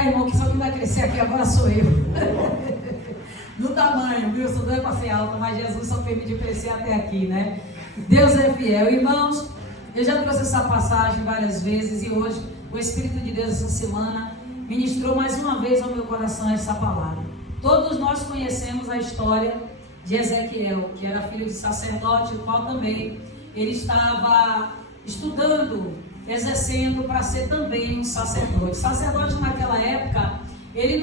tá, irmão? Que só quem vai crescer aqui agora sou eu. No tamanho, viu? Sou doida para ser alta, mas Jesus só permite crescer até aqui, né? Deus é fiel. Irmãos, eu já trouxe essa passagem várias vezes e hoje o Espírito de Deus essa semana ministrou mais uma vez ao meu coração essa palavra. Todos nós conhecemos a história de Ezequiel, que era filho de sacerdote, o qual também ele estava estudando, exercendo para ser também um sacerdote. Sacerdote naquela época, ele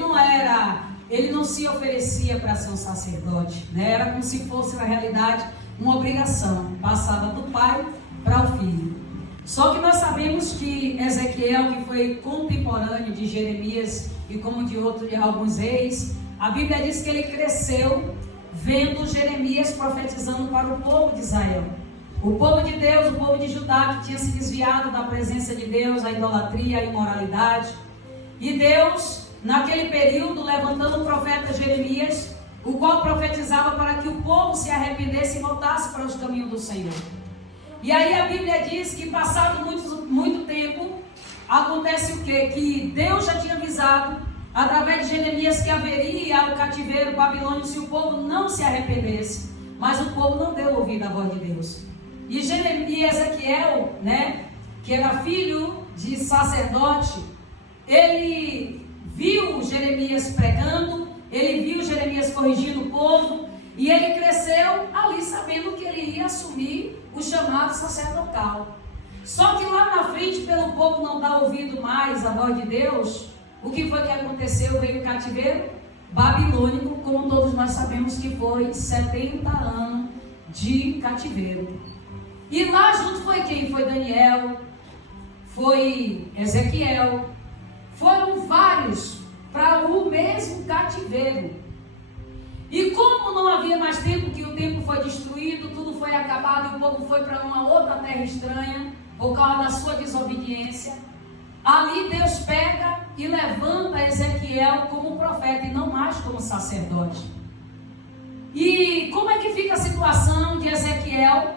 não se oferecia para ser um sacerdote, né? Era como se fosse na realidade uma obrigação, passava do pai para o filho. Só que nós sabemos que Ezequiel, que foi contemporâneo de Jeremias e como de alguns reis, a Bíblia diz que ele cresceu vendo Jeremias profetizando para o povo de Israel. O povo de Deus, o povo de Judá, que tinha se desviado da presença de Deus, a idolatria, a imoralidade. E Deus, naquele período, levantando o profeta Jeremias, o qual profetizava para que o povo se arrependesse e voltasse para os caminhos do Senhor. E aí a Bíblia diz que passado muito tempo, acontece o quê? Que Deus já tinha avisado, através de Jeremias, que haveria o cativeiro babilônico se o povo não se arrependesse. Mas o povo não deu ouvido à voz de Deus. E Ezequiel, né, que era filho de sacerdote, ele viu Jeremias pregando, ele viu Jeremias corrigindo o povo, e ele cresceu ali sabendo que ele ia assumir o chamado sacerdotal. Só que lá na frente, pelo povo não dar ouvido mais à voz de Deus, o que foi que aconteceu? Veio o cativeiro babilônico, como todos nós sabemos que foi 70 anos de cativeiro. E lá junto foi quem? Foi Daniel, foi Ezequiel, foram vários para o mesmo cativeiro. E como não havia mais tempo, que o tempo foi destruído, tudo foi acabado e o povo foi para uma outra terra estranha, por causa da sua desobediência, ali Deus pega e levanta Ezequiel como profeta e não mais como sacerdote. E como é que fica a situação de Ezequiel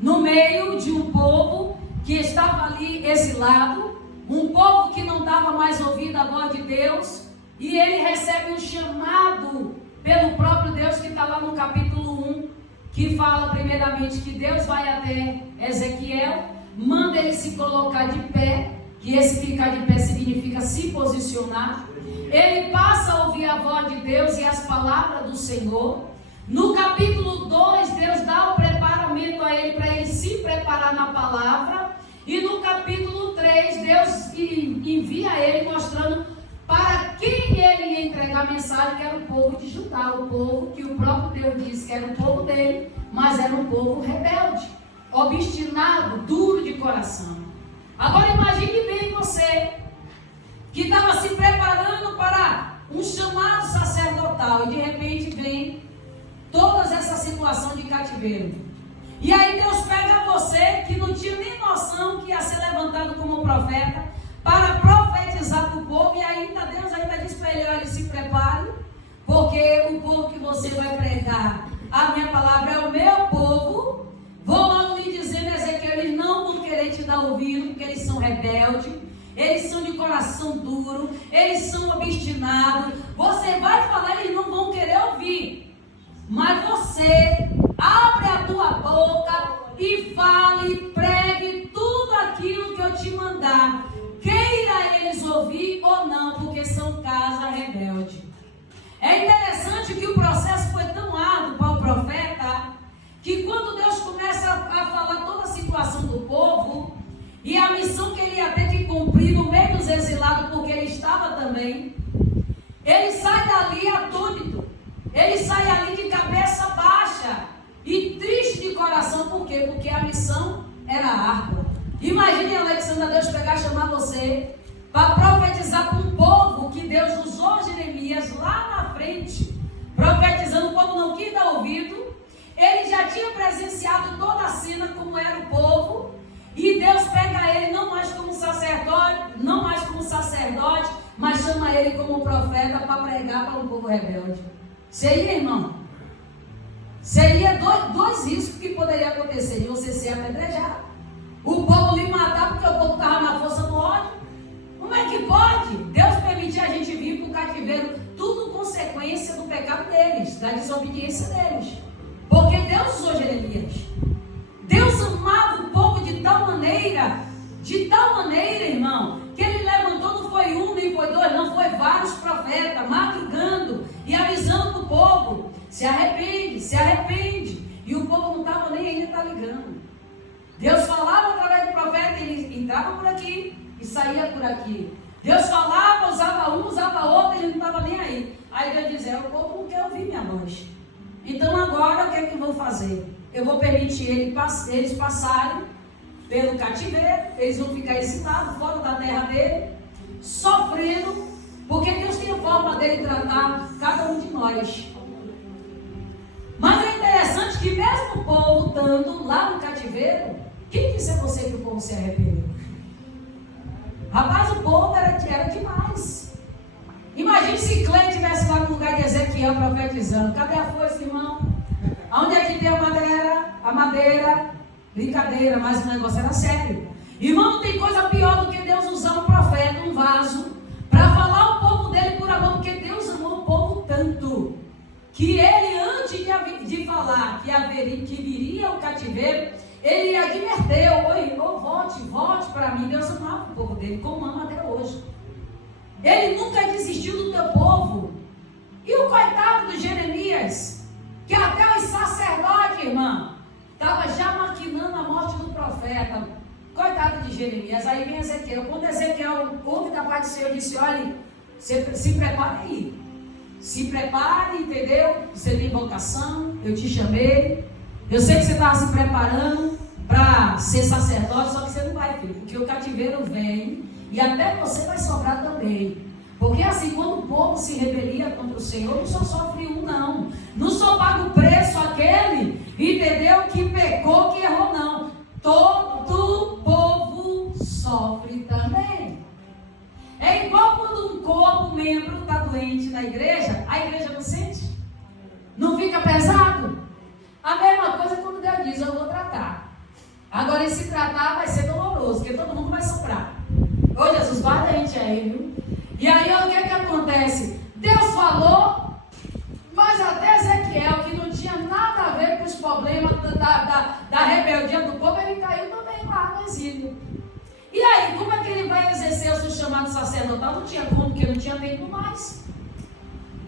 no meio de um povo que estava ali exilado, um povo que não dava mais ouvido à voz de Deus, e ele recebe um chamado pelo próprio Deus, que está lá no capítulo 1, que fala primeiramente que Deus vai até Ezequiel, manda ele se colocar de pé, que esse ficar de pé significa se posicionar. Ele passa a ouvir a voz de Deus e as palavras do Senhor. No capítulo 2, Deus dá o preparamento a ele, para ele se preparar na palavra. E no capítulo 3, Deus envia a ele mostrando para quem ele ia entregar a mensagem, que era o povo de Judá, o povo que o próprio Deus disse que era o povo dele, mas era um povo rebelde, obstinado, duro de coração. Agora imagine bem você, que estava se preparando para um chamado sacerdotal, e de repente vem toda essa situação de cativeiro. E aí Deus pega você, que não tinha nem noção que ia ser levantado como profeta, para profetizar para o povo, e ainda Deus diz para ele: olha, se prepare, porque o povo que você vai pregar, a minha palavra é o meu povo. Vou logo lhe dizendo, Ezequiel, eles não vão querer te dar ouvido, porque eles são rebeldes, eles são de coração duro, eles são obstinados. Você vai falar, eles não vão querer ouvir, mas você abre a tua boca e fale, pregue tudo aquilo que eu te mandar, queira eles ouvir ou não, porque são casa rebelde. É interessante que o processo foi tão árduo para o profeta, que quando Deus começa a falar toda a situação do povo, e a missão que ele ia ter que cumprir no meio dos exilados, porque ele estava também, ele sai dali atônito, ele sai ali de cabeça baixa e triste de coração. Por quê? Porque a missão era árdua. Imagine, Alexandra, Deus pegar e chamar você para profetizar para um povo que Deus usou Jeremias lá na frente, profetizando. O povo não quis dar ouvido. Ele já tinha presenciado toda a cena, como era o povo, e Deus pega ele não mais como sacerdote, mas chama ele como profeta para pregar para um povo rebelde. Seria, irmão? Seria dois riscos que poderiam acontecer: de você ser apedrejado, o povo lhe matar porque o povo estava na força do ódio. Como é que pode Deus permitir a gente deles, da desobediência deles. Porque Deus usou Jeremias. Deus amava o povo de tal maneira, irmão, que ele levantou, não foi um, nem foi dois, não foi vários profetas, madrugando e avisando para o povo: se arrepende, se arrepende. E o povo não estava nem ainda tá ligando. Deus falava através do profeta, ele entrava por aqui e saía por aqui. Deus falava, usava um, usava outro, ele não estava nem aí. Aí Deus dizia: o povo não quer ouvir minha voz. Então agora o que é que eu vou fazer? Eu vou permitir eles passarem pelo cativeiro, eles vão ficar excitados, fora da terra dele, sofrendo, porque Deus tem a forma dele tratar cada um de nós. Mas é interessante que mesmo o povo estando lá no cativeiro, quem disse a você que o povo se arrependeu? Rapaz, o povo era demais. Imagine se Cleide estivesse lá no lugar de Ezequiel profetizando. Cadê a força, irmão? Onde é que tem a madeira? A madeira, brincadeira, mas o negócio era sério. Irmão, não tem coisa pior do que Deus usar um profeta, um vaso, para falar ao povo dele por amor, porque Deus amou o povo tanto, que ele, antes de falar que viria o cativeiro, ele adverteu: volte para mim. Deus amava o povo dele, como ama até hoje. Ele nunca desistiu do teu povo. E o coitado do Jeremias, que até os sacerdotes, irmão, estava já maquinando a morte do profeta. Coitado de Jeremias. Aí vem Ezequiel. Quando Ezequiel ouve da parte do Senhor, disse: olha, se prepare aí. Se prepare, entendeu? Você tem vocação, eu te chamei. Eu sei que você estava se preparando para ser sacerdote, só que você não vai, filho, porque o cativeiro vem e até você vai sobrar também. Porque assim, quando o povo se rebelia contra o Senhor, não só sofre um, não. Não só paga o preço aquele, entendeu? Que pecou, que errou, não. Todo povo sofre também. É igual quando um corpo, um membro está doente na igreja, a igreja não sente? Não fica pesado? A mesma coisa quando Deus diz: eu vou tratar. Agora, esse tratar vai ser doloroso, porque todo mundo vai soprar. Ô Jesus, valente aí, viu? E aí o que acontece? Deus falou, mas até Ezequiel, que não tinha nada a ver com os problemas da rebeldia do povo, ele caiu também lá no exílio. E aí, como é que ele vai exercer o seu chamado sacerdotal? Não tinha como, porque não tinha tempo mais.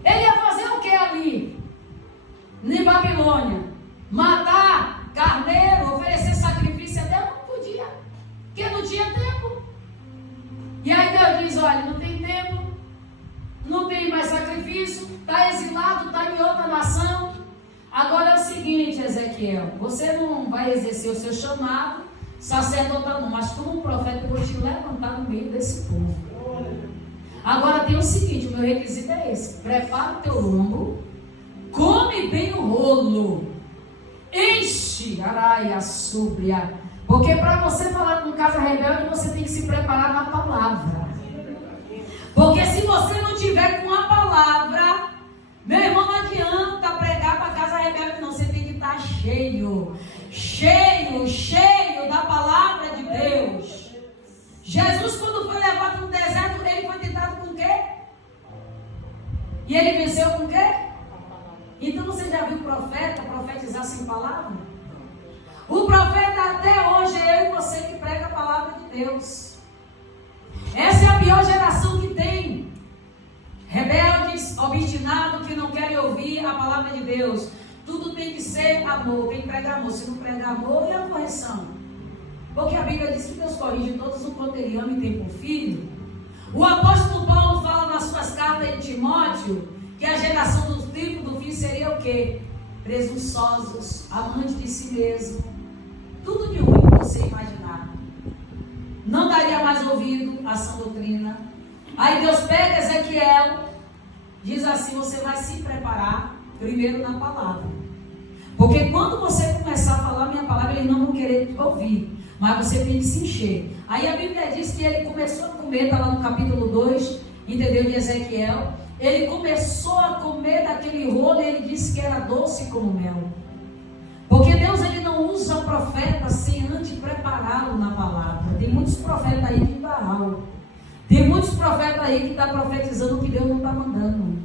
Ele ia fazer o que ali? Em Babilônia? Matar carneiro, oferecer sacrifício a Deus? Não podia, porque não tinha tempo. E aí Deus diz: olha, não tem tempo, não tem mais sacrifício, está exilado, está em outra nação. Agora é o seguinte, Ezequiel, você não vai exercer o seu chamado sacerdotal não, mas como um profeta eu vou te levantar no meio desse povo. Agora tem o seguinte, o meu requisito é esse: prepara o teu lombo, come bem o rolo, enche, araia, súbria, porque para você falar com casa rebelde, você tem que se preparar na palavra. Porque se você não tiver com a palavra, meu irmão, não adianta pregar para casa rebelde, não. Você tem que estar cheio da palavra de Deus. Jesus, quando foi levado no deserto, ele foi tentado com o quê? E ele venceu com o quê? Então você já viu o profeta profetizar sem palavra? O profeta até hoje é eu e você que prega a palavra de Deus. Essa é a pior geração que tem. Rebeldes, obstinados, que não querem ouvir a palavra de Deus. Tudo tem que ser amor, tem que pregar amor. Se não pregar amor, e a correção? Porque a Bíblia diz que Deus corrige todos o quanto ele ama e tem por filho. O apóstolo Paulo fala nas suas cartas em Timóteo que a geração do tempo do fim seria o quê? Presunçosos, amantes de si mesmo. Tudo de ruim que você imaginar. Não daria mais ouvido à sã doutrina. Aí Deus pega Ezequiel, diz assim: você vai se preparar primeiro na palavra. Porque quando você começar a falar minha palavra, eles não vão querer ouvir. Mas você tem que se encher. Aí a Bíblia diz que ele começou a comer, está lá no capítulo 2, entendeu? De Ezequiel. Ele começou a comer daquele rolo e ele disse que era doce como mel. Porque Deus, ele não usa profeta sem antes prepará-lo na palavra. Tem muitos profetas aí de Baal. Tem muitos profetas aí que estão profetizando o que Deus não está mandando.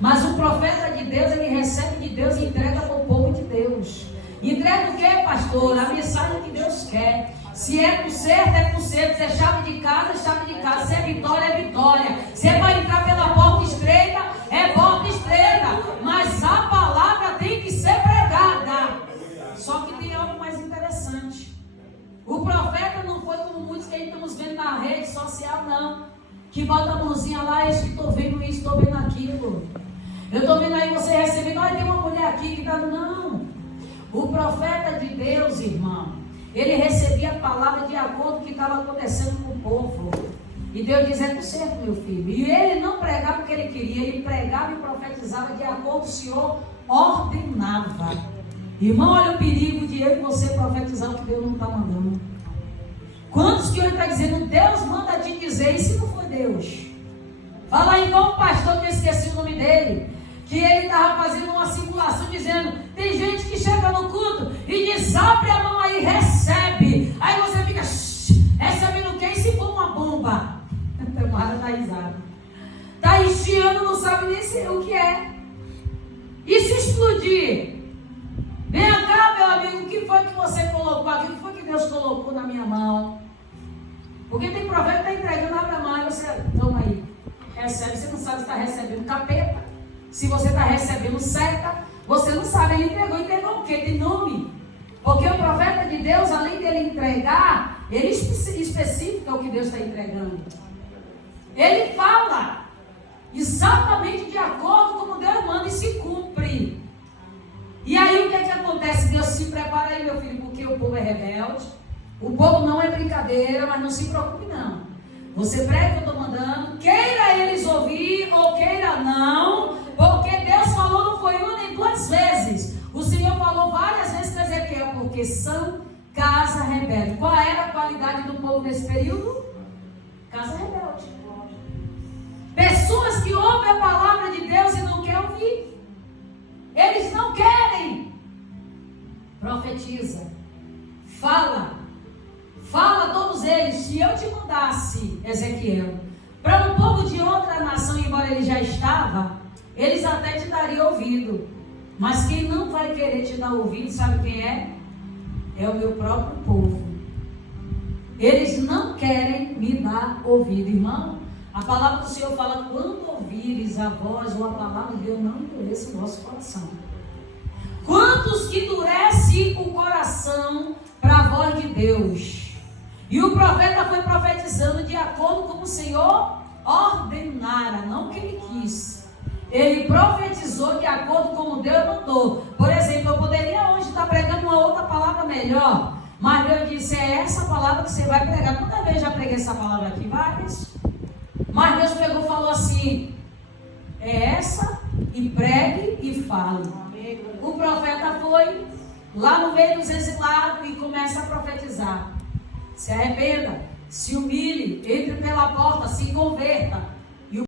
Mas o profeta de Deus, ele recebe de Deus e entrega para o povo de Deus. Entrega o que, pastor? A mensagem que Deus quer. Se é por certo, é por certo. Se é chave de casa, é chave de casa. Se é vitória, é vitória. Se é para entrar pela porta estreita, é porta estreita. Mas a palavra tem que ser pregada. Só que tem algo mais interessante. O profeta não foi como muitos que estamos vendo na rede social, não. Que bota a mãozinha lá, eu estou vendo isso, estou vendo aquilo. Eu estou vendo aí você recebendo, olha, tem uma mulher aqui que está... Não. O profeta de Deus, irmão, ele recebia a palavra de acordo com o que estava acontecendo com o povo. E Deus dizia, é certo, meu filho. E ele não pregava o que ele queria, ele pregava e profetizava de acordo com o Senhor ordenava. Irmão, olha o perigo de eu e você profetizar o que Deus não está mandando. Quantos que hoje está dizendo, Deus manda te dizer, e se não for Deus? Fala aí com o pastor, que eu esqueci o nome dele, que ele estava fazendo uma simulação dizendo, tem gente que chega no culto e diz, abre a mão aí, recebe. Aí você fica, recebendo o quê? E se for uma bomba? A Mara está risada. Está enchiando, não sabe nem o que é. E se explodir? Vem cá, meu amigo, o que foi que você colocou aqui? O que foi que Deus colocou na minha mão? Porque tem profeta que está entregando, abre a mão e você, toma aí, recebe. Você não sabe se está recebendo capeta, se você está recebendo seta, você não sabe. Ele entregou o quê? De nome. Porque o profeta de Deus, além dele entregar, ele especifica o que Deus está entregando. Ele fala exatamente de acordo com como Deus manda e se cumpre. E aí o que é que acontece? Deus se prepara aí, meu filho, porque o povo é rebelde. O povo não é brincadeira, mas não se preocupe não. Você prega o que eu estou mandando, queira eles ouvir ou queira não, porque Deus falou não foi uma nem duas vezes. O Senhor falou várias vezes para Ezequiel, porque são casa rebelde. Qual era a qualidade do povo nesse período? Casa rebelde. Pessoas que ouvem a palavra de Deus e não querem ouvir. Eles não querem. Profetiza. Fala todos eles. Se eu te mandasse, Ezequiel, para um povo de outra nação, embora ele já estava, eles até te dariam ouvido. Mas quem não vai querer te dar ouvido, sabe quem é? É o meu próprio povo. Eles não querem me dar ouvido, irmão. A palavra do Senhor fala, quando ouvires a voz ou a palavra de Deus, não endureça o vosso coração. Quantos que endurece o coração para a voz de Deus? E o profeta foi profetizando de acordo com o Senhor ordenara, não que ele quis. Ele profetizou de acordo com o Deus mandou. Por exemplo, eu poderia hoje estar pregando uma outra palavra melhor, mas Deus disse, é essa palavra que você vai pregar. Quantas vezes eu já preguei essa palavra aqui? Várias. Mas Deus pegou e falou assim, é essa, e pregue e fale. O profeta foi lá no meio dos exilados e começa a profetizar. Se arrependa, se humilhe, entre pela porta, se converta.